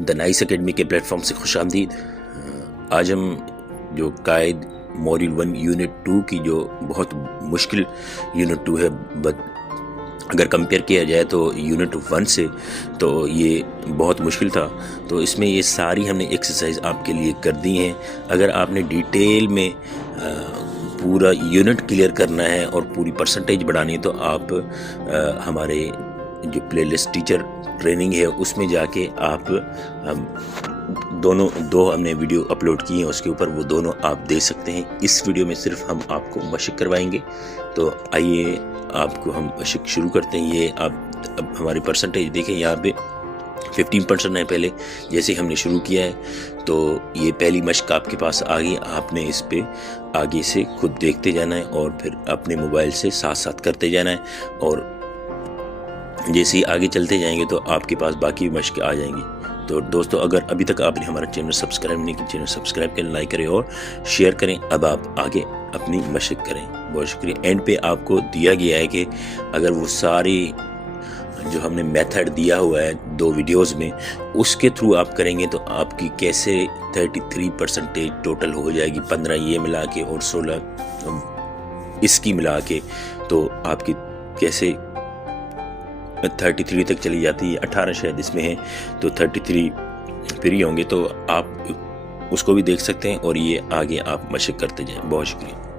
The nice academy के platform से खुशामदीद। आज हम जो कायद मॉड्यूल 1 यूनिट 2 की जो बहुत मुश्किल यूनिट 2 है, बट अगर कंपेयर किया जाए तो यूनिट 1 से तो ये बहुत मुश्किल था। तो इसमें ये सारी हमने एक्सरसाइज आपके लिए कर दी हैं। अगर आपने डिटेल में पूरा यूनिट क्लियर करना है और पूरी परसेंटेज बढ़ानी है तो आप हमारे जो प्लेलिस्ट टीचर ट्रेनिंग है उसमें जाके आप दो हमने वीडियो अपलोड की हैं, उसके ऊपर वो दोनों आप देख सकते हैं। इस वीडियो में सिर्फ हम आपको मशक करवाएंगे। तो आइए आपको हम मशक शुरू करते हैं। ये आप अब हमारी परसेंटेज देखें, यहाँ पे 15% है पहले जैसे हमने शुरू किया है। तो ये पहली मशक आपके पास आ गई, आपने इस पे आगे से खुद देखते जाना है और फिर अपने मोबाइल से साथ साथ करते जाना है। और जैसे ही आगे चलते जाएंगे तो आपके पास बाकी मशक आ जाएंगी। तो दोस्तों, अगर अभी तक आपने हमारा चैनल सब्सक्राइब नहीं किया, चैनल सब्सक्राइब करें, लाइक करें और शेयर करें। अब आप आगे अपनी मशक करें। बहुत शुक्रिया। एंड पे आपको दिया गया है कि अगर वो सारी जो हमने मेथड दिया हुआ है 2 वीडियोस में, उसके थ्रू आप करेंगे तो आपकी कैसे 33% टोटल हो जाएगी। 15 ये मिला के और 16 इसकी मिला के, तो आपकी कैसे 33 तक चली जाती है। 18 शायद इसमें है, तो 33 फ्री होंगे। तो आप उसको भी देख सकते हैं और ये आगे आप मशक करते जाएं। बहुत शुक्रिया।